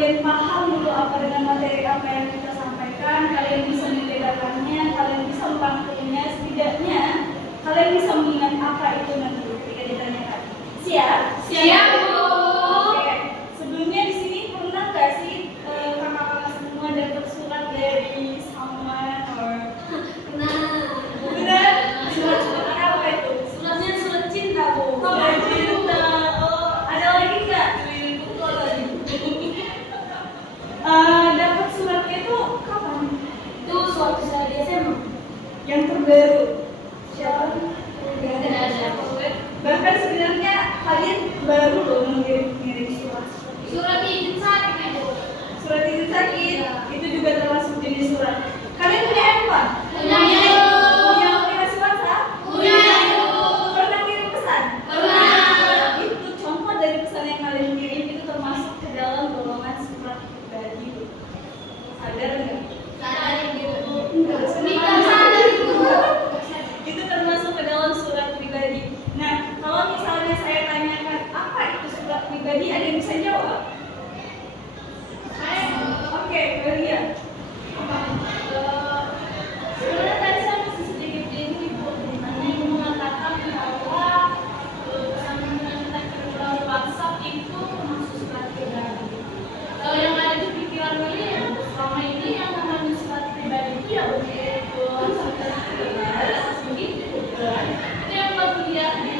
kalian paham dulu apa dengan materi apa yang kita sampaikan, kalian bisa membedakannya, kalian bisa merangkumnya, setidaknya kalian bisa mengingat apa itu nanti ketika ditanyakan. Siap? Siap, Bu. Oke. Sebelumnya di sini pernah nggak sih kakak-kakak semua dapat surat dari someone or benar? Surat apa itu? Suratnya surat cinta, Bu. Surat cinta. Oh, ada lagi nggak? Dapat suratnya itu kapan? Itu suatu saat di SMA. Yang terbaru. Siapa? Nggak ada. Bahkan sebenarnya kalian baru loh mengirim surat. Surat izin sakit itu. Surat izin sakit itu juga termasuk jenis surat. Kalian punya handphone? Punya. Punya aplikasi WhatsApp? Punya. Pernah kirim pesan? Pernah. Itu contoh dari pesan yang kalian kirim itu termasuk ke dalam golongan surat pribadi. Sadar nggak? Sadar gitu. Enggak. Kita sadar itu. Itu termasuk ke dalam surat pribadi. Nah, kalau misalnya saya tanyakan apa itu surat pribadi, ada yang bisa jawab? Oke, Maria. Sebenarnya tadi saya masih sedikit ini Bu, yang mengatakan bahwa sambungan melalui WhatsApp itu termasuk surat pribadi. Yang ada di pikiran William selama ini yang namanya surat pribadi itu ya begitu begitu. Itu yang baru lihat di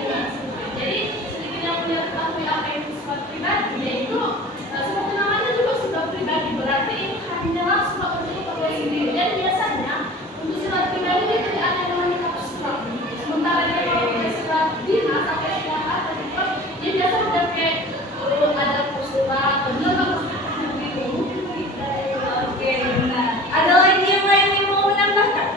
jadi sedikit yang melihat apa itu surat pribadi yaitu seperti namanya juga surat pribadi berarti ini hanyalah surat untuk orang sendiri dan biasanya untuk surat pribadi itu tidak ada yang namanya kata surat. Sementara dia kalau pakai surat dinas atau surat apa gitu, dia biasa udah kayak ada surat benar kalau begitu. Oke, benar. Ada lagi yang lain yang mau menambahkan?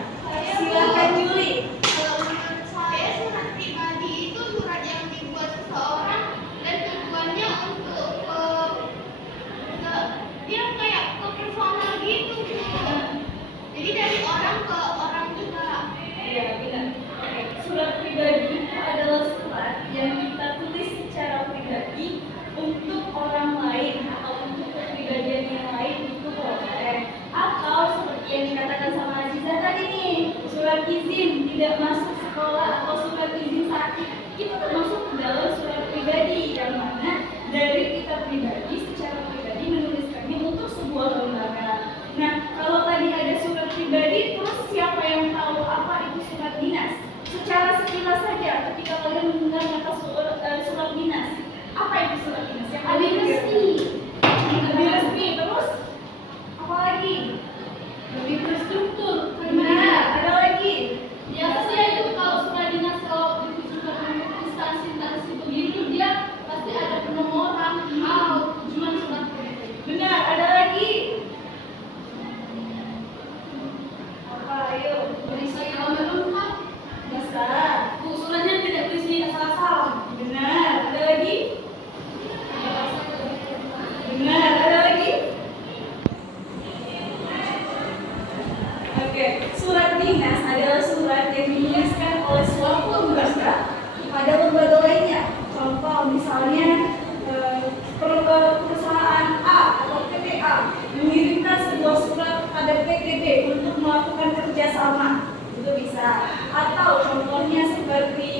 Silakan Juli. Kalau menurut saya surat pribadi itu surat yang dibuat seseorang dan tujuannya untuk dia kayak ke personal gitu. Jadi dari orang ke orang juga. Iya, benar. Oke, surat pribadi itu adalah surat yang kita tulis secara pribadi untuk orang lain atau untuk kepribadian yang lain itu boleh. Atau seperti yang dikatakan sama Aziza tadi nih, surat izin tidak masuk sekolah atau surat izin sakit itu termasuk ke dalam surat pribadi yang mana dari kita pribadi secara pribadi menuliskannya untuk sebuah lembaga. Nah, kalau tadi ada surat pribadi, terus siapa yang tahu apa itu surat dinas? Secara sekilas saja, ketika kalian mendengar kata surat dinas, apa itu surat dinas? Yang Lebih resmi. Lebih resmi, terus apa lagi? Lebih terstruktur. Benar, ada lagi. Biasanya itu kalau surat dinas kalau ditujukan untuk instansi begitu dia pasti ada penomoran tujuan surat pribadi. Benar, ada lagi. Apa, ayo? Berisi alamat lengkap. Bisa. Bu, suratnya tidak berisi salah-salah. Benar, ada lagi? Benar, ada lagi? Oke, surat dinas adalah surat yang dinuliskan oleh suatu lembaga pada lembaga lainnya. Contoh misalnya perusahaan A atau PT A mengirimkan sebuah surat pada PT B untuk melakukan kerjasama, itu bisa. Atau contohnya seperti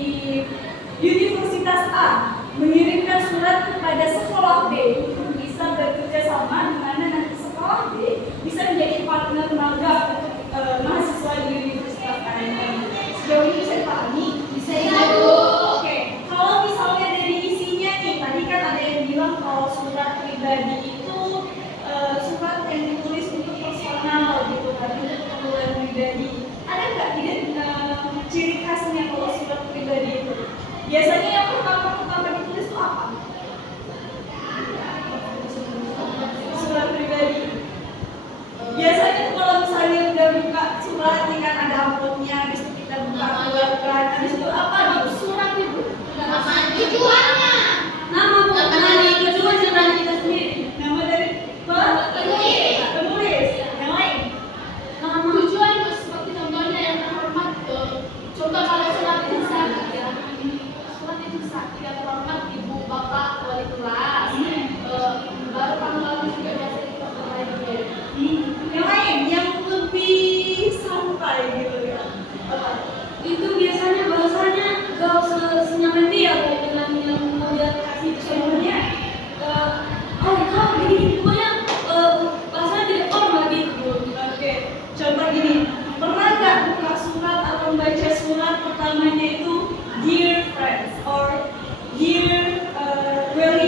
Universitas A mengirimkan surat kepada sekolah B untuk bisa bekerja sama, di mana nanti sekolah B bisa menjadi partner magang untuk mahasiswa di Universitas A. Sejauh ini bisa dipahami? Bisa ya, Bu? Oke, kalau misalnya dari isinya nih, tadi kan ada yang bilang kalau surat pribadi itu surat yang ditulis untuk personal gitu kan, untuk keperluan pribadi. Ada nggak ciri khasnya kalau surat pribadi itu? Biasanya yang pertama ditulis itu apa? Surat pribadi. Biasanya tuh kalau misalnya udah buka surat nih kan ada amplopnya, habis itu kita buka keluarkan, habis itu apa gitu? Surat itu Tujuannya. Nama bu, tujuan surat kita sendiri. nama dari penulis, yang lain. Tujuan itu seperti contohnya yang terhormat. Contoh kalau surat itu sakit ya. Surat itu sakit.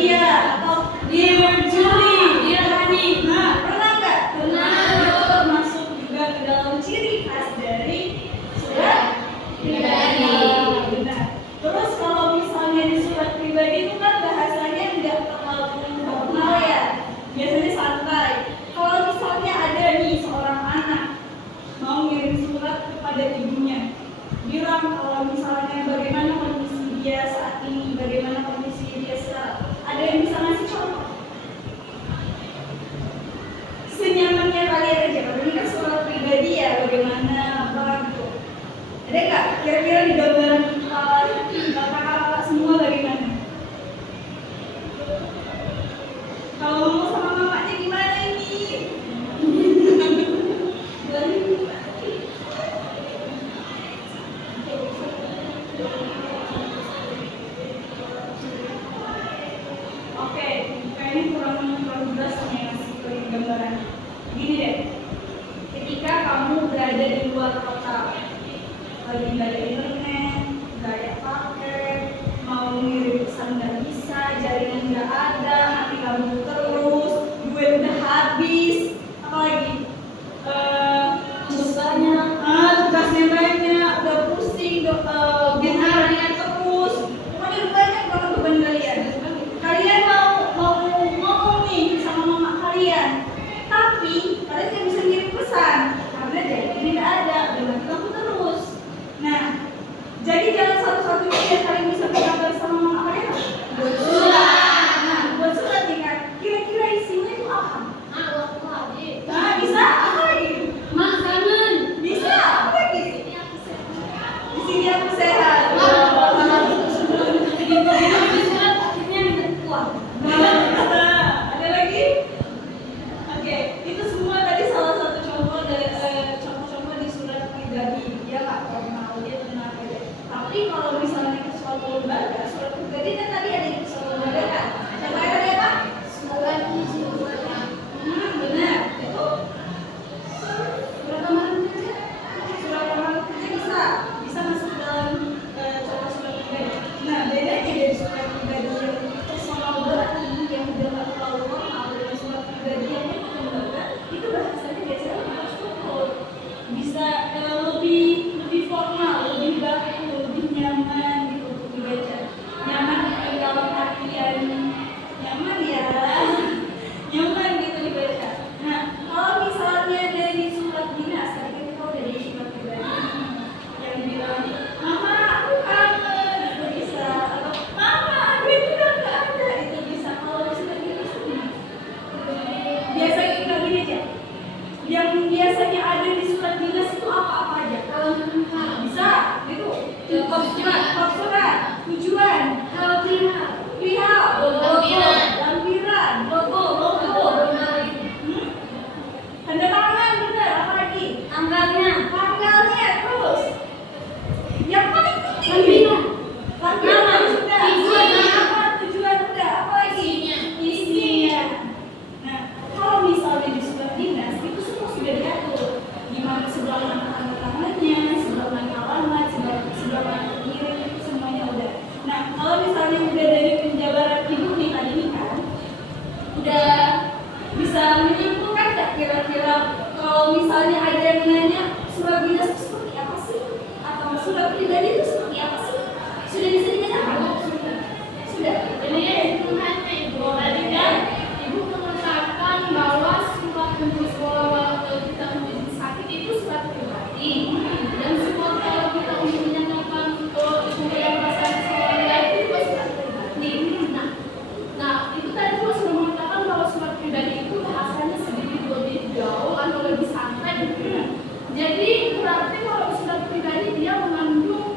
Julia atau Dear Julie, Dear Hani. Nah, pernah nggak? Pernah. Itu termasuk juga ke dalam ciri khas dari surat Pribadi. Benar. Terus kalau misalnya di surat pribadi itu kan bahasanya nggak terlalu formal ya, biasanya santai. Kalau misalnya ada nih seorang anak mau ngirim surat kepada ibunya, bilang kalau misalnya bagaimana kondisi dia saat ini, bagaimana kondisi dia sekarang. Ada yang bisa ngasih contoh? Senyamannya kalian aja, kalau ini kan surat pribadi ya, bagaimana apa gitu. Ada nggak kira-kira di gambaran kepala kakak-kakak semua bagaimana? Kalau ngomong sama mamanya gimana ini? Oke, kayaknya kurang jelas nih ngasih gambaran. Gini deh, ketika kamu berada di luar kota, lagi nggak ada internet, nggak ada paket, mau ngirim pesan nggak bisa, jaringan nggak ada, nanti kamu terus, duit udah habis, apalagi tugasnya banyak, udah pusing, harian terus, pokoknya udah banyak banget beban kalian. Kalian mau ngomong nih sama mama kalian, tapi kalian nggak bisa ngirim pesan karena jaringannya nggak ada, udah mati lampu terus. Nah, jadi jalan satu-satunya yang kalian bisa berkabar sama mama kalian apa? Buat surat. Nah, buat surat nih kan, kira-kira isinya itu apa? Nah, bisa apa lagi? Bisa apa lagi? Di sini aku sehat. Ada lagi? Oke, itu semua tadi salah satu contoh dari contoh-contoh di surat pribadi. Dia nggak formal, dia tenang aja. Tapi kalau misalnya ke suatu lembaga, surat pribadi kan tadi ada di suatu lembaga kan? Contohnya tadi apa? Benar. Itu surat lamaran kerja. Surat lamaran kerja bisa masuk dalam contoh surat pribadi. Nah, bedanya dari surat pribadi yang personal banget yang udah nggak terlalu formal dengan surat pribadi yang ke lembaga, itu bahasanya biasanya terstruktur, bisa lebih formal, lebih baku, lebih nyaman gitu untuk dibaca. Nyaman dalam artian nyaman ya, nyaman gitu dibaca. Nah, kalau misalnya dari surat dinas, tadi kan kita udah di surat pribadi yang bilang, Mama aku kangen, itu bisa. Atau Mama aku itu udah nggak ada, itu bisa. Kalau di surat dinas biasanya kita gini aja. Yang biasanya ada di surat dinas itu apa-apa aja. Bisa, itu. Bab surat, tujuan, pihak, lampiran, logo, tanda tangan, bener, apa lagi? Tanggalnya, terus. Yang paling penting, lampiran sudah. Tujuan udah, apa lagi? Isinya. Nah, kalau misalnya di surat dinas itu semua sudah diatur. Gimana sebelah mana tanda tangannya, sebelah mana alamat, sebelah mana pengirim, itu semuanya udah. Nah, kalau misalnya udah dari penjabaran ibu nih tadi nih kan, udah bisa menyimpulkan nggak kira-kira kalau misalnya ada yang nanya surat dinas itu seperti apa sih? Atau surat pribadi itu seperti apa sih? Sudah bisa dijelaskan? Sudah. Tadi kan Ibu mengatakan bahwa surat untuk sekolah kita menjadi sakit itu surat pribadi, dan surat kalau kita untuk menyatakan supaya perasaan seseorang lain itu juga surat pribadi. Nah itu tadi juga sudah mengatakan bahwa surat pribadi itu bahasanya sedikit lebih jauh atau lebih santai. Jadi berarti kalau surat pribadi dia mengandung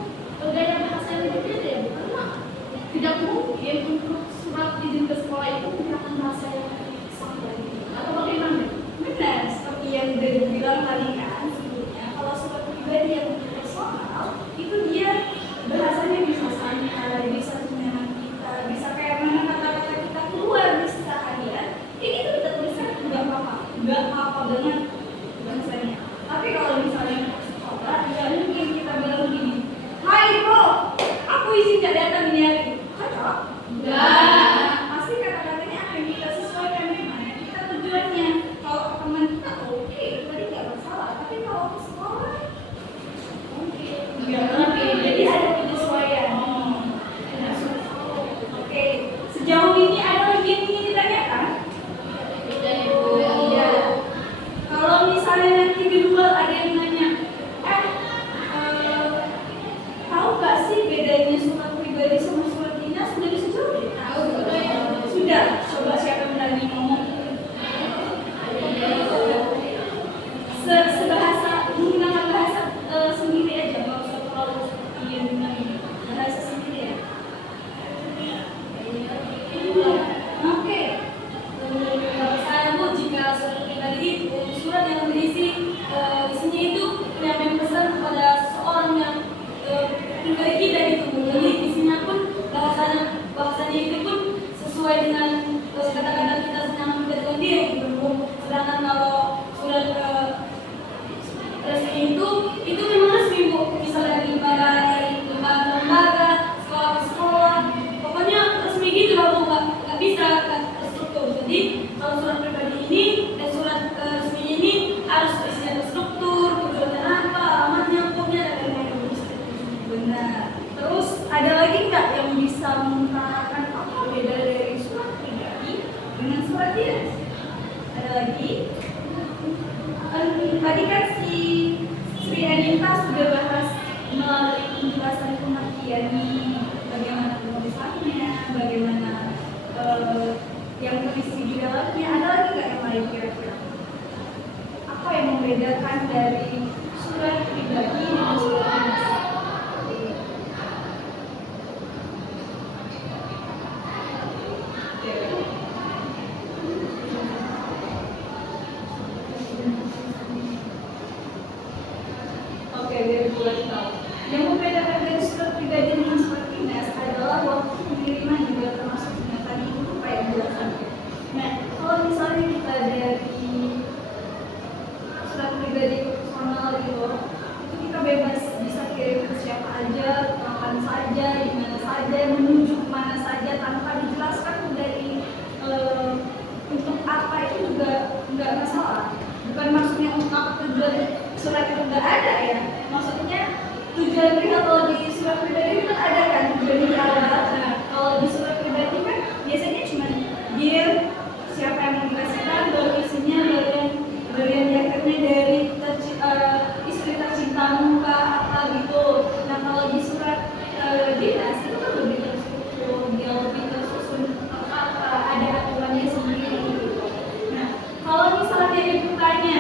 Udah, coba siapa yang berani ngomong? Sebahasa, menggunakan bahasa sendiri aja, nggak usah terlalu seperti yang dengan bahasa sendiri ya. Oke. Saya Bu, jika surat pribadi itu surat yang berisi isinya itu menyampaikan pesan kepada seseorang yang pribadi kita gitu. Jadi isinya pun bahasanya itu pun sesuai dengan kata-kata kita senang menjatuhkan diri gitu. Sedangkan kalau surat resmi itu memang resmi Bu, misalnya dari lembaga, sekolah, pokoknya resmi gitu lah Bu, nggak bisa terstruktur. Jadi kalau surat pribadi ini dan surat resmi ini harus isinya terstruktur, tujuannya apa, alamatnya, kodnya dan lain-lain. Benar. Terus ada lagi nggak yang bisa mengutarakan apa beda dari surat pribadi dengan surat dinas? Ada lagi? Tadi kan si Sri Anita sudah bahas melalui penjelasan pengertian bagaimana penulisannya, bagaimana yang terisi di dalamnya. Ada lagi nggak yang lain kira-kira? Apa yang membedakan dari surat pribadi dengan surat dinas? Oke, dari bulan tahu. Yang membedakan dari surat pribadi dengan surat dinas adalah waktu pengiriman juga termasuk dengan tadi itu apa yang dijelaskan. Nah, kalau misalnya kita dari surat pribadi ke personal gitu, itu kita bebas bisa kirim ke siapa aja, kapan saja, di mana saja, menuju kemana saja tanpa dijelaskan dari untuk apa itu juga nggak masalah. Bukan maksudnya untuk apa tujuan surat itu nggak ada ya. Maksudnya tujuan kita kalau di surat pribadi kan ada kan tujuan di awal. Nah, kalau di surat pribadi kan biasanya cuma dear siapa yang dikasihkan, baru isinya bagian jakarnya dari istri tercintamu kah apa gitu. Nah, kalau di surat dinas itu kan lebih terstruktur, dia lebih tersusun ada aturannya sendiri gitu. Nah, kalau misalnya dibukannya,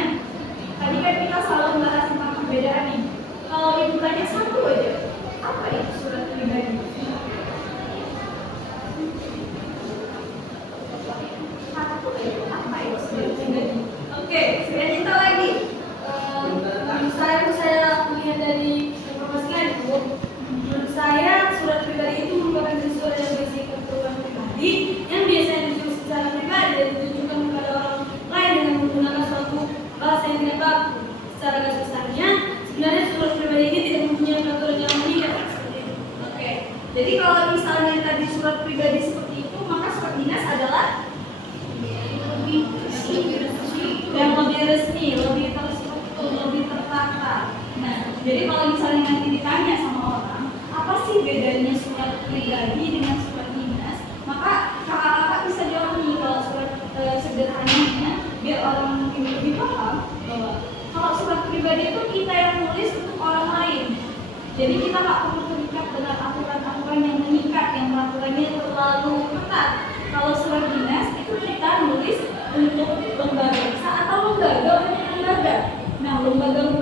tadi kan kita selalu membahas tentang perbedaan nih. Kalau dibukannya satu aja, apa itu surat pribadi? Satu aja, apa itu surat pribadi? Oke, saya cerita lagi. Saya melihat dari informasi lain, Bu. Menurut saya surat pribadi itu merupakan sesuatu yang berisi keperluan pribadi yang biasanya ditulis secara pribadi dan ditujukan kepada orang lain dengan menggunakan suatu bahasa yang tidak baku. Secara garis besarnya, sebenarnya surat pribadi ini tidak mempunyai peraturan yang mengikat seperti itu. Oke, jadi kalau misalnya tadi surat pribadi seperti itu, maka surat dinas adalah yang lebih resmi, lebih terstruktur, lebih tertata. Nah, jadi kalau misalnya nanti ditanya sama orang, apa sih bedanya surat pribadi dengan surat dinas? Maka kakak-kakak bisa jawab nih kalau surat sederhananya, biar orang mungkin lebih paham bahwa kalau surat pribadi itu kita yang nulis untuk orang lain. Jadi kita nggak perlu terikat dengan aturan-aturan yang mengikat, yang peraturannya terlalu ketat. Kalau surat dinas itu kita nulis untuk lembaga atau lembaga. Nah, lembaga